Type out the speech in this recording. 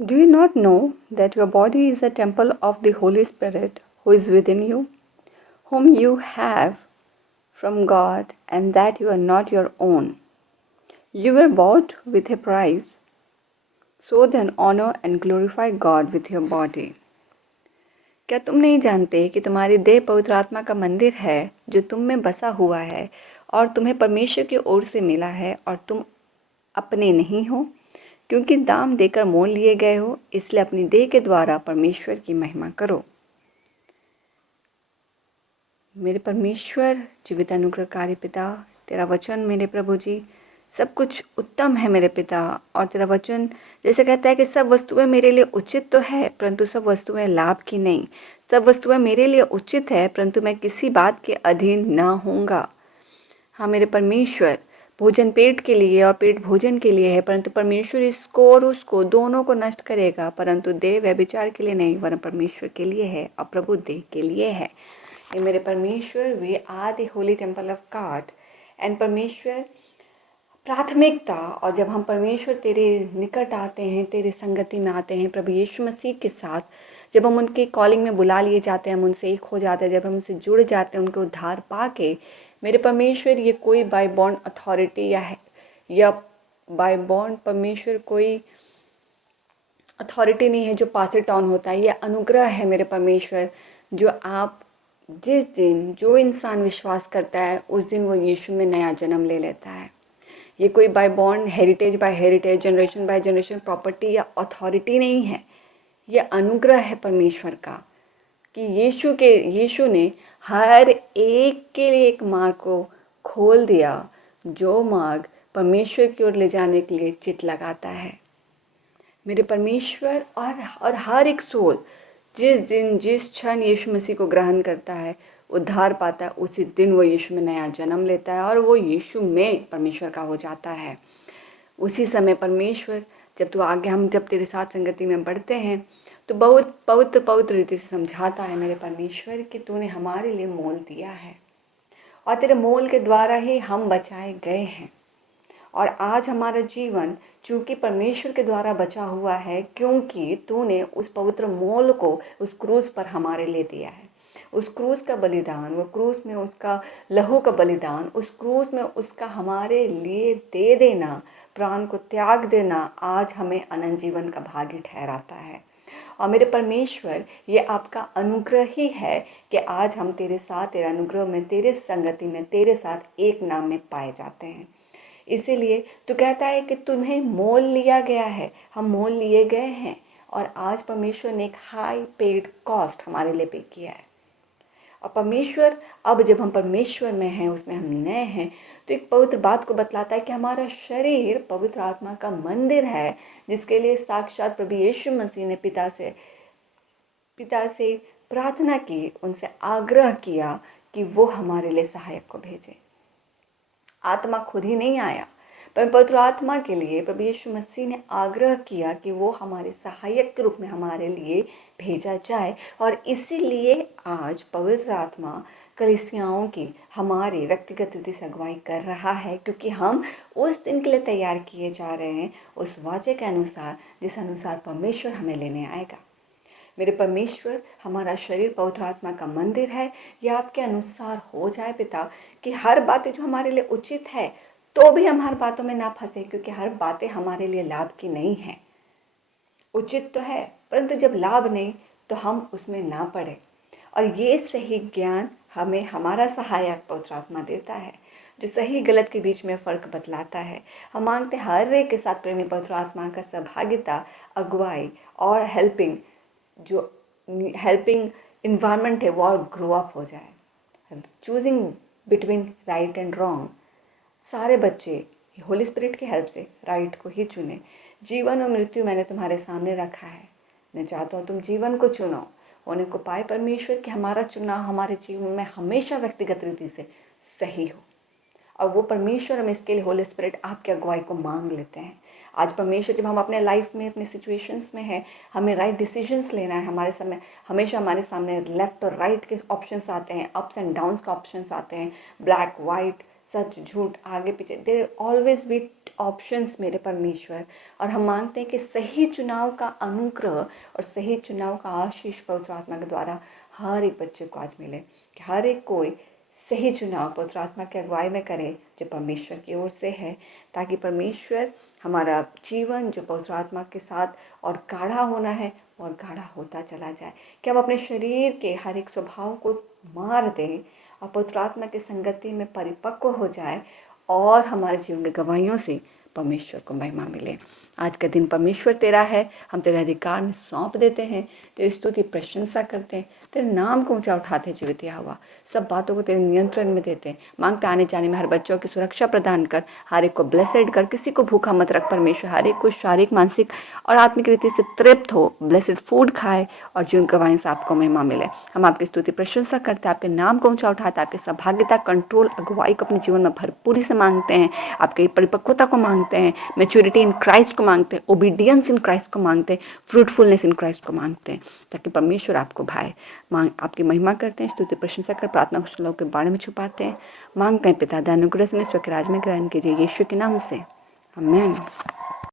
Do you not know that your body is a temple of the Holy Spirit who is within you, whom you have from God, and that you are not your own? You were bought with a price. So then honor and glorify God with your body. क्या तुम नहीं जानते कि तुम्हारी देह पवित्र आत्मा का मंदिर है जो तुम में बसा हुआ है और तुम्हें परमेश्वर की ओर से मिला है और तुम अपने नहीं हो, क्योंकि दाम देकर मोल लिए गए हो, इसलिए अपनी देह के द्वारा परमेश्वर की महिमा करो। मेरे परमेश्वर जीवित अनुग्रहकारी पिता, तेरा वचन मेरे प्रभु जी सब कुछ उत्तम है मेरे पिता, और तेरा वचन जैसे कहता है कि सब वस्तुएं मेरे लिए उचित तो है परंतु सब वस्तुएं लाभ की नहीं। सब वस्तुएं मेरे लिए उचित है परंतु मैं किसी बात के अधीन ना होऊंगा। हाँ मेरे परमेश्वर, भोजन पेट के लिए और पेट भोजन के लिए है, परंतु परमेश्वर इसको और उसको दोनों को नष्ट करेगा, परंतु देह व्यभिचार के लिए नहीं वरन परमेश्वर के लिए है और प्रभु देह के लिए है। ये मेरे परमेश्वर, we are the holy temple of God. And परमेश्वर प्राथमिकता, और जब हम परमेश्वर तेरे निकट आते हैं, तेरे संगति में आते हैं प्रभु यीशु मसीह के साथ, जब हम उनके कॉलिंग में बुला लिए जाते हैं, हम उनसे एक हो जाते हैं, जब हम उनसे जुड़ जाते हैं उनके उद्धार पाके, मेरे परमेश्वर ये कोई बाय बॉन्ड अथॉरिटी या बाय बॉन्ड परमेश्वर कोई अथॉरिटी नहीं है जो पास इट ऑन होता है। ये अनुग्रह है मेरे परमेश्वर, जो आप जिस दिन जो इंसान विश्वास करता है उस दिन वो यीशु में नया जन्म ले लेता है। ये कोई by bond heritage by heritage generation by generation property या अथॉरिटी नहीं है। ये अनुग्रह है परमेश्वर का कि यीशु ने हर एक के लिए एक मार्ग को खोल दिया, जो मार्ग परमेश्वर की ओर ले जाने के लिए चित लगाता है। मेरे परमेश्वर, और हर एक सोल जिस दिन जिस क्षण यीशु मसीह को ग्रहण करता है, उद्धार पाता है, उसी दिन वो यीशु में नया जन्म लेता है और वो यीशु में परमेश्वर का हो जाता है। उसी समय परमेश्वर, जब तू आगे हम जब तेरे साथ संगति में बढ़ते हैं तो बहुत पवित्र पवित्र रीति से समझाता है मेरे परमेश्वर कि तूने हमारे लिए मोल दिया है और तेरे मोल के द्वारा ही हम बचाए गए हैं। और आज हमारा जीवन चूंकि परमेश्वर के द्वारा बचा हुआ है, क्योंकि तूने उस पवित्र मोल को उस क्रूस पर हमारे लिए दिया है। उस क्रूस का बलिदान, वो क्रूस में उसका लहू का बलिदान, उस क्रूस में उसका हमारे लिए दे देना, प्राण को त्याग देना आज हमें अनंत जीवन का भागी ठहराता है। और मेरे परमेश्वर, ये आपका अनुग्रह ही है कि आज हम तेरे साथ, तेरे अनुग्रह में, तेरे संगति में, तेरे साथ एक नाम में पाए जाते हैं। इसीलिए तो कहता है कि तुम्हें मोल लिया गया है, हम मोल लिए गए हैं, और आज परमेश्वर ने एक हाई पेड कॉस्ट हमारे लिए पे किया है। और परमेश्वर, अब जब हम परमेश्वर में हैं, उसमें हम नए हैं, तो एक पवित्र बात को बतलाता है कि हमारा शरीर पवित्र आत्मा का मंदिर है, जिसके लिए साक्षात प्रभु यीशु मसीह ने पिता से प्रार्थना की, उनसे आग्रह किया कि वो हमारे लिए सहायक को भेजे। आत्मा खुद ही नहीं आया, पर पवित्र आत्मा के लिए प्रभु यीशु मसीह ने आग्रह किया कि वो हमारे सहायक के रूप में हमारे लिए भेजा जाए। और इसीलिए आज पवित्र आत्मा कलीसियाओं की हमारे व्यक्तिगत रीति से अगुवाई कर रहा है, क्योंकि हम उस दिन के लिए तैयार किए जा रहे हैं, उस वाचे के अनुसार जिस अनुसार परमेश्वर हमें लेने आएगा। मेरे परमेश्वर, हमारा शरीर पवित्र आत्मा का मंदिर है। यह आपके अनुसार हो जाए पिता, कि हर बातें जो हमारे लिए उचित है तो भी हम हर बातों में ना फंसे, क्योंकि हर बातें हमारे लिए लाभ की नहीं है। उचित तो है परंतु जब लाभ नहीं तो हम उसमें ना पड़े। और ये सही ज्ञान हमें हमारा सहायक पवित्र आत्मा देता है, जो सही गलत के बीच में फ़र्क बतलाता है। हम मांगते हर एक के साथ प्रेमी पवित्र आत्मा का सहभागिता, अगुवाई और जो हेल्पिंग इन्वायरमेंट है वो और ग्रो अप हो जाए। Choosing between right and wrong, सारे बच्चे होली स्पिरिट की हेल्प से राइट को ही चुने। जीवन और मृत्यु मैंने तुम्हारे सामने रखा है, मैं चाहता हूँ तुम जीवन को चुनो, होने को पाए परमेश्वर कि हमारा चुनाव हमारे जीवन में हमेशा व्यक्तिगत रीति से सही हो। और वो परमेश्वर, हम इसके लिए होली स्पिरिट आपके अगुवाई को मांग लेते हैं। आज परमेश्वर, जब हम अपने लाइफ में अपने सिचुएशंस में हैं, हमें राइट डिसीजंस लेना है, हमेशा हमारे सामने लेफ्ट और राइट के ऑप्शंस आते हैं, अप्स एंड डाउन्स के ऑप्शंस आते हैं, ब्लैक वाइट सच झूठ आगे पीछे, देयर ऑलवेज बी ऑप्शंस मेरे परमेश्वर। और हम मांगते हैं कि सही चुनाव का अनुग्रह और सही चुनाव का आशीष पवित्र आत्मा के द्वारा हर एक बच्चे को आज मिले, कि हर एक कोई सही चुनाव पवित्र आत्मा की अगुवाई में करे जो परमेश्वर की ओर से है, ताकि परमेश्वर हमारा जीवन जो पवित्र आत्मा के साथ और गाढ़ा होना है और गाढ़ा होता चला जाए, कि हम अपने शरीर के हर एक स्वभाव को मार दें और पवित्र आत्मा की संगति में परिपक्व हो जाए और हमारे जीवन की गवाहियों से परमेश्वर को महिमा मिले। आज का दिन परमेश्वर तेरा है, हम तेरे अधिकार में सौंप देते हैं, तेरी स्तुति प्रशंसा करते हैं, तेरे नाम को ऊंचा उठाते जीवित हुआ, सब बातों को तेरे नियंत्रण में देते हैं। मांगते आने जाने में हर बच्चों की सुरक्षा प्रदान कर, हर एक को ब्लेसेड कर, किसी को भूखा मत रख परमेश्वर, हर एक को शारीरिक मानसिक और आत्मिक रीति से तृप्त हो, ब्लेसेड फूड खाए और जीवन गवाही से आपको महिमा मिले। हम आपकी स्तुति प्रशंसा करते हैं, आपके नाम को ऊंचा उठाते हैं, आपकी सहभागिता कंट्रोल अगुवाई को अपने जीवन में भरपूरी से मांगते हैं, आपकी परिपक्वता को मांगते हैं, मैच्योरिटी इन क्राइस्ट को मांगते हैं, ओबीडियंस इन क्राइस्ट को मांगते हैं, फ्रूटफुलनेस इन क्राइस्ट को मांगते हैं, ताकि परमेश्वर आपको भाए। आपकी महिमा करते हैं, स्तुति प्रशंसा कर प्रार्थना कुछ लोगों के बारे में छुपाते हैं, मांगते हैं पिता अनुग्रह से ईश्वर के राज में ग्रहण कीजिए यीशु के नाम से, आमीन।